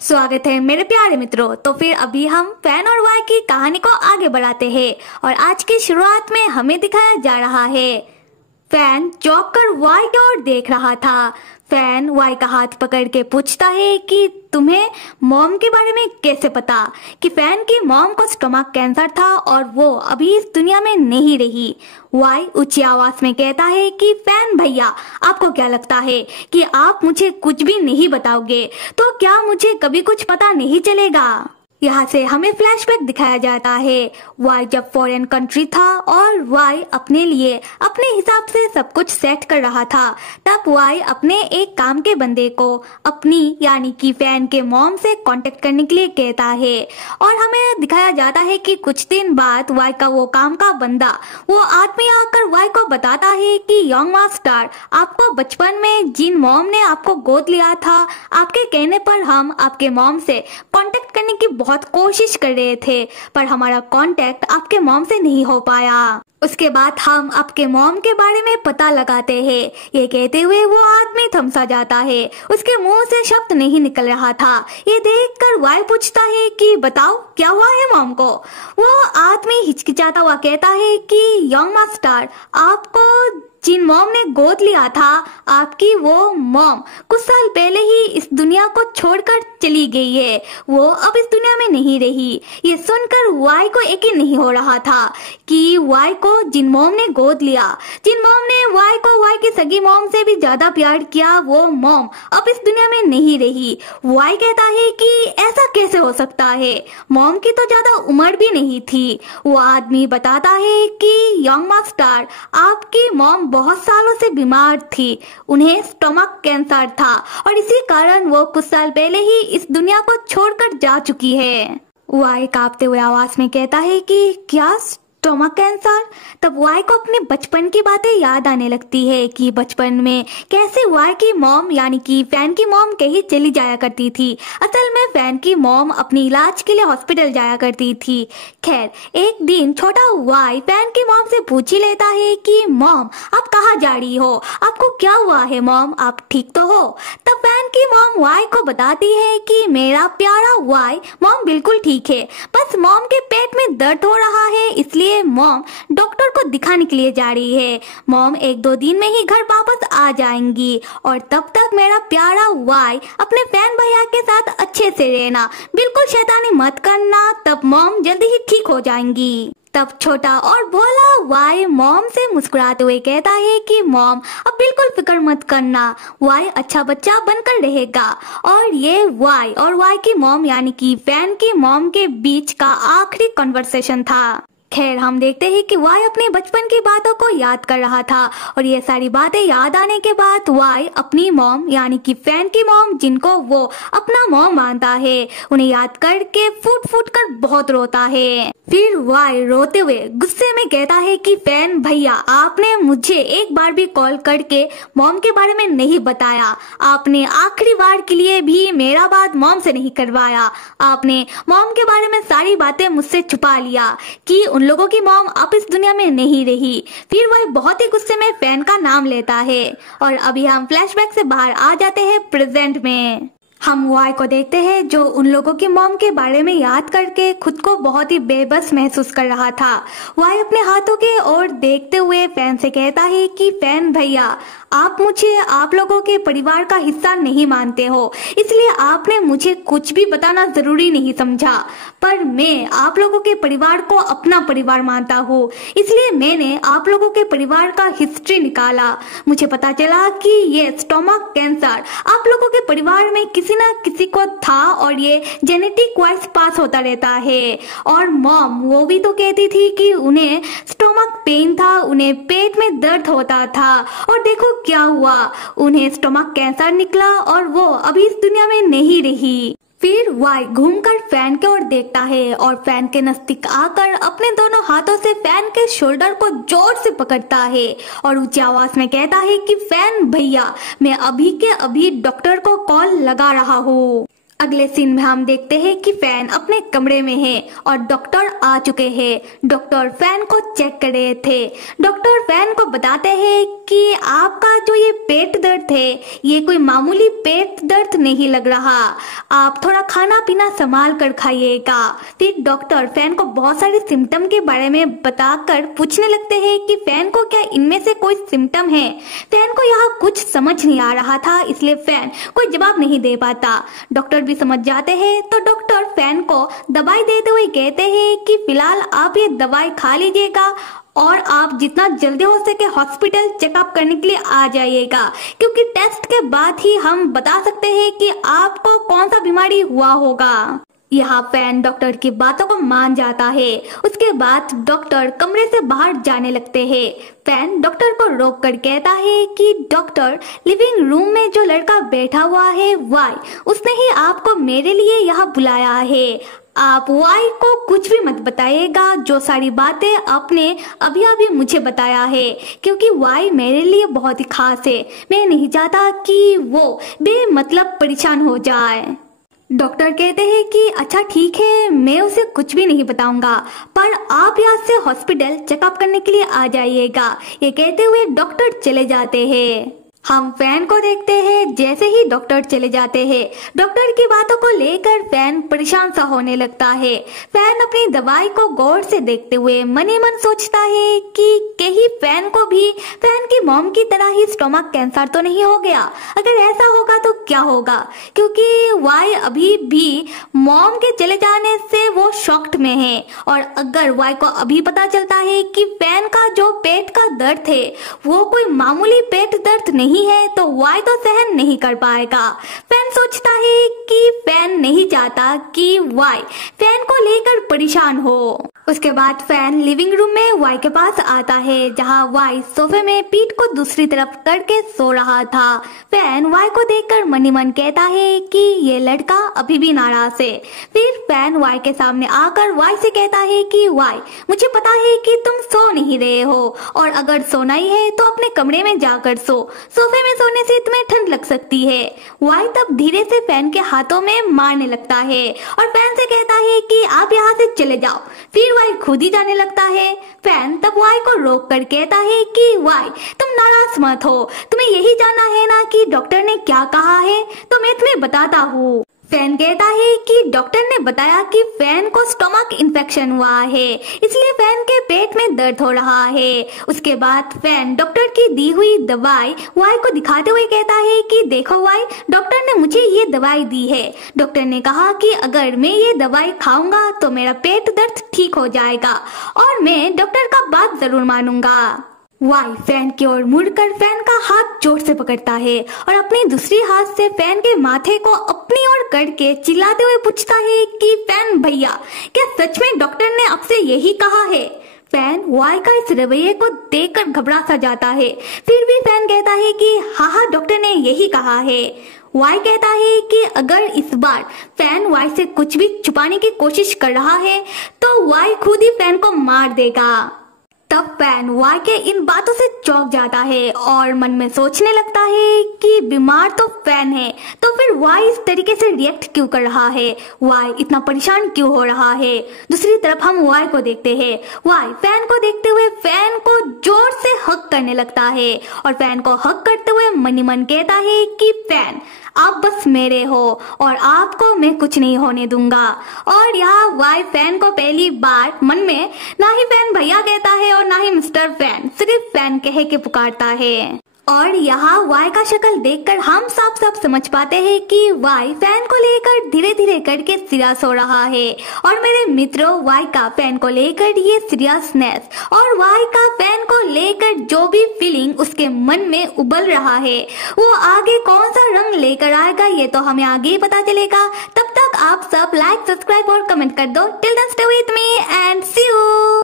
स्वागत है मेरे प्यारे मित्रों। तो फिर अभी हम फैन और वाई की कहानी को आगे बढ़ाते हैं और आज की शुरुआत में हमें दिखाया जा रहा है फैन चौंक कर वाई की ओर देख रहा था। फैन वाई का हाथ पकड़ के पूछता है कि तुम्हें मॉम के बारे में कैसे पता कि फैन की मॉम को स्टमक कैंसर था और वो अभी इस दुनिया में नहीं रही। वाई ऊंची आवाज में कहता है कि फैन भैया, आपको क्या लगता है कि आप मुझे कुछ भी नहीं बताओगे तो क्या मुझे कभी कुछ पता नहीं चलेगा। यहाँ से हमें फ्लैशबैक दिखाया जाता है वाई जब फॉरेन कंट्री था और वाई अपने लिए अपने हिसाब से सब कुछ सेट कर रहा था। तब वाई अपने एक काम के बंदे को अपनी यानी कि फैन के मॉम से कांटेक्ट करने के लिए कहता है और हमें दिखाया जाता है कि कुछ दिन बाद वाई का वो काम का बंदा वो आदमी आकर वाई को बताता है कि यंग मास्टर, आपको बचपन में जिन मॉम ने आपको गोद लिया था, आपके कहने पर हम आपके मॉम से कांटेक्ट करने की बहुत कोशिश कर रहे थे पर हमारा कांटेक्ट आपके मॉम से नहीं हो पाया। उसके बाद हम आपके मॉम के बारे में पता लगाते हैं। ये कहते हुए वो आदमी थम सा जाता है, उसके मुंह से शब्द नहीं निकल रहा था। ये देखकर वाई पूछता है कि बताओ क्या हुआ है मॉम को। वो आदमी हिचकिचाता हुआ कहता है कि यंग मास्टर, आपको जिन मॉम ने गोद लिया था, आपकी वो मॉम कुछ साल पहले ही इस दुनिया को छोड़कर चली गई है। वो अब इस दुनिया में नहीं रही। ये सुनकर वाई को यकीन नहीं हो रहा था कि वाई को जिन मॉम ने गोद लिया, जिन मॉम ने वाई को वाई की सगी मॉम से भी ज्यादा प्यार किया, वो मॉम अब इस दुनिया में नहीं रही। वाई कहता है कि ऐसा कैसे हो सकता है, मॉम की तो ज्यादा उम्र भी नहीं थी। वो आदमी बताता है कि यंग मास्टर, आपकी मॉम बहुत सालों से बीमार थी, उन्हें स्टमक कैंसर था और इसी कारण वो कुछ साल पहले ही इस दुनिया को छोड़कर जा चुकी है। वाई कांपते हुए आवाज में कहता है कि क्या स्टमक कैंसर। तब वाई को अपने बचपन की बातें याद आने लगती है कि बचपन में कैसे वाई की मॉम यानी कि फैन की मॉम कहीं चली जाया करती थी। असल में फैन की मॉम अपनी इलाज के लिए हॉस्पिटल जाया करती थी। खैर, एक दिन छोटा वाई फैन की मॉम से पूछ ही लेता है कि मॉम, आप कहाँ जा रही हो, आपको क्या हुआ है मॉम, आप ठीक तो हो। तब फैन की मॉम वाई को बताती है कि मेरा प्यारा वाई, मॉम बिल्कुल ठीक है, बस मॉम के पेट में दर्द हो रहा है, इसलिए मॉम डॉक्टर को दिखाने के लिए जा रही है। मॉम एक दो दिन में ही घर वापस आ जाएंगी और तब तक मेरा प्यारा वाई अपने फैन भैया के साथ अच्छे से रहना, बिल्कुल शैतानी मत करना, तब मॉम जल्दी ही ठीक हो जाएंगी। तब छोटा और भोला वाई मॉम से मुस्कुराते हुए कहता है कि मॉम अब बिल्कुल फिक्र मत करना, वाई अच्छा बच्चा बनकर रहेगा। और ये वाई और वाई की मॉम यानी कि फैन की मॉम के बीच का आखिरी कन्वर्सेशन था। खैर, हम देखते हैं कि वाई अपने बचपन की बातों को याद कर रहा था और ये सारी बातें याद आने के बाद वाई अपनी मॉम यानी कि फैन की मॉम, जिनको वो अपना मॉम मानता है, उन्हें याद करके फूट फूट कर बहुत रोता है। फिर वाई रोते हुए गुस्से में कहता है कि फैन भैया, आपने मुझे एक बार भी कॉल करके मॉम के बारे में नहीं बताया, आपने आखिरी बार के लिए भी मेरा बात मॉम से नहीं करवाया, आपने मॉम के बारे में सारी बातें मुझसे छुपा लिया कि उन लोगों की मॉम अब इस दुनिया में नहीं रही। फिर वह बहुत ही गुस्से में फैन का नाम लेता है और अभी हम फ्लैशबैक से बाहर आ जाते हैं प्रेजेंट में। हम वाई को देखते हैं जो उन लोगों की मॉम के बारे में याद करके खुद को बहुत ही बेबस महसूस कर रहा था। वाई अपने हाथों की ओर देखते हुए फैन से कहता है कि फैन भैया, आप मुझे आप लोगों के परिवार का हिस्सा नहीं मानते हो, इसलिए आपने मुझे कुछ भी बताना जरूरी नहीं समझा, पर मैं आप लोगों के परिवार को अपना परिवार मानता हूँ, इसलिए मैंने आप लोगों के परिवार का हिस्ट्री निकाला। मुझे पता चला कि ये स्टमक कैंसर आप लोगों के परिवार में किसी ना किसी को था और ये जेनेटिक वाइज पास होता रहता है। और मॉम वो भी तो कहती थी कि उन्हें स्टमक पेन था, उन्हें पेट में दर्द होता था और देखो क्या हुआ, उन्हें स्टमक कैंसर निकला और वो अभी इस दुनिया में नहीं रही। फिर वाई घूमकर फैन की ओर देखता है और फैन के नजदीक आकर अपने दोनों हाथों से फैन के शोल्डर को जोर से पकड़ता है और ऊंची आवाज में कहता है कि फैन भैया, मैं अभी के अभी डॉक्टर को कॉल लगा रहा हूँ। अगले सीन में हम देखते हैं कि फैन अपने कमरे में है और डॉक्टर आ चुके हैं। डॉक्टर फैन को चेक कर रहे थे। डॉक्टर फैन को बताते हैं कि आपका जो ये पेट दर्द है ये कोई मामूली पेट दर्द नहीं लग रहा, आप थोड़ा खाना पीना संभाल कर खाइएगा। फिर डॉक्टर फैन को बहुत सारे सिम्टम के बारे में बताकर पूछने लगते हैं कि फैन को क्या इनमें से कोई सिम्टम है। फैन को यहाँ कुछ समझ नहीं आ रहा था, इसलिए फैन कोई जवाब नहीं दे पाता। डॉक्टर भी समझ जाते हैं तो डॉक्टर फैन को दवाई देते हुए कहते हैं कि फिलहाल आप ये दवाई खा लीजिएगा और आप जितना जल्दी हो सके हॉस्पिटल चेकअप करने के लिए आ जाइएगा, क्योंकि टेस्ट के बाद ही हम बता सकते हैं कि आपको कौन सा बीमारी हुआ होगा। यहाँ फैन डॉक्टर की बातों को मान जाता है। उसके बाद डॉक्टर कमरे से बाहर जाने लगते हैं। फैन डॉक्टर को रोक कर कहता है कि डॉक्टर, लिविंग रूम में जो लड़का बैठा हुआ है वाई, उसने ही आपको मेरे लिए यहाँ बुलाया है। आप वाई को कुछ भी मत बताइएगा, जो सारी बातें आपने अभी अभी मुझे बताया है, क्योंकि वाई मेरे लिए बहुत ही खास है। मैं नहीं चाहता कि वो बेमतलब परेशान हो जाए। डॉक्टर कहते हैं कि अच्छा ठीक है, मैं उसे कुछ भी नहीं बताऊंगा, पर आप यहाँ से हॉस्पिटल चेकअप करने के लिए आ जाइएगा। ये कहते हुए डॉक्टर चले जाते हैं। हम फैन को देखते हैं जैसे ही डॉक्टर चले जाते हैं। डॉक्टर की बातों को लेकर फैन परेशान सा होने लगता है। फैन अपनी दवाई को गौर से देखते हुए मन ही मन सोचता है कि कहीं फैन को भी फैन की मॉम की तरह ही स्टोमक कैंसर तो नहीं हो गया। अगर ऐसा होगा तो क्या होगा, क्योंकि वाई अभी भी मॉम के चले जाने से वो शॉक्ड में है। और अगर वाई को अभी पता चलता है कि फैन का जो पेट का दर्द है वो कोई मामूली पेट दर्द नहीं है, तो वाई तो सहन नहीं कर पाएगा। फैन सोचता है कि फैन नहीं चाहता कि वाई फैन को लेकर परेशान हो। उसके बाद फैन लिविंग रूम में वाई के पास आता है, जहां वाई सोफे में पीठ को दूसरी तरफ करके सो रहा था। फैन वाई को देखकर मन ही मन कहता है कि ये लड़का अभी भी नाराज है। फिर फैन वाई के सामने आकर वाई से कहता है कि वाई, मुझे पता है कि तुम सो नहीं रहे हो, और अगर सोना ही है तो अपने कमरे में जाकर सो, सोफे में सोने से तुम्हें ठंड लग सकती है। वाई तब धीरे से फैन के हाथों में मारने लगता है और फैन से कहता है कि आप यहाँ से चले जाओ। फिर वाई खुद ही जाने लगता है। फैन तब वाई को रोक कर कहता है कि वाई, तुम नाराज मत हो, तुम्हें यही जानना है ना कि डॉक्टर ने क्या कहा है, तो मैं तुम्हें बताता हूँ। फैन कहता है कि डॉक्टर ने बताया कि फैन को स्टोमक इन्फेक्शन हुआ है, इसलिए फैन के पेट में दर्द हो रहा है। उसके बाद फैन डॉक्टर की दी हुई दवाई वाई को दिखाते हुए कहता है कि देखो वाई, डॉक्टर ने मुझे ये दवाई दी है। डॉक्टर ने कहा कि अगर मैं ये दवाई खाऊंगा तो मेरा पेट दर्द ठीक हो जाएगा, और मैं डॉक्टर का बात जरूर मानूंगा। वाई फैन की ओर मुड़कर फैन का हाथ जोर से पकड़ता है और अपनी दूसरी हाथ से फैन के माथे को अपनी ओर करके चिल्लाते हुए पूछता है कि फैन भैया, क्या सच में डॉक्टर ने आपसे यही कहा है? फैन वाई का इस रवैये को देखकर घबरा सा जाता है। फिर भी फैन कहता है कि हाँ डॉक्टर ने यही कहा है। वाई कहता है कि अगर इस बार फैन वाई से कुछ भी छुपाने की कोशिश कर रहा है तो वाई खुद ही फैन को मार देगा। तब फैन वाई के इन बातों से चौंक जाता है और मन में सोचने लगता है कि बीमार तो फैन है, तो फिर वाई इस तरीके से रिएक्ट क्यों कर रहा है, वाई इतना परेशान क्यों हो रहा है। दूसरी तरफ हम वाई को देखते हैं। वाई फैन को देखते हुए फैन को जोर से हक करने लगता है और फैन को हक करते हुए मन ही मन कहता है कि फैन, आप बस मेरे हो और आपको मैं कुछ नहीं होने दूंगा। और यहाँ वाई फैन को पहली बार मन में ना ही फैन भैया कहता है और ना ही मिस्टर फैन, सिर्फ फैन कह के पुकारता है। और यहाँ वाई का शक्ल देखकर हम साफ साफ समझ पाते हैं कि वाई फैन को लेकर धीरे धीरे करके सीरियस हो रहा है। और मेरे मित्रों, वाई का फैन को लेकर ये सीरियसनेस और वाई का फैन को लेकर जो भी फीलिंग उसके मन में उबल रहा है, वो आगे कौन सा रंग लेकर आएगा ये तो हमें आगे ही पता चलेगा। तब तक आप सब लाइक, सब्सक्राइब और कमेंट कर दो। Till then stay with me and see you.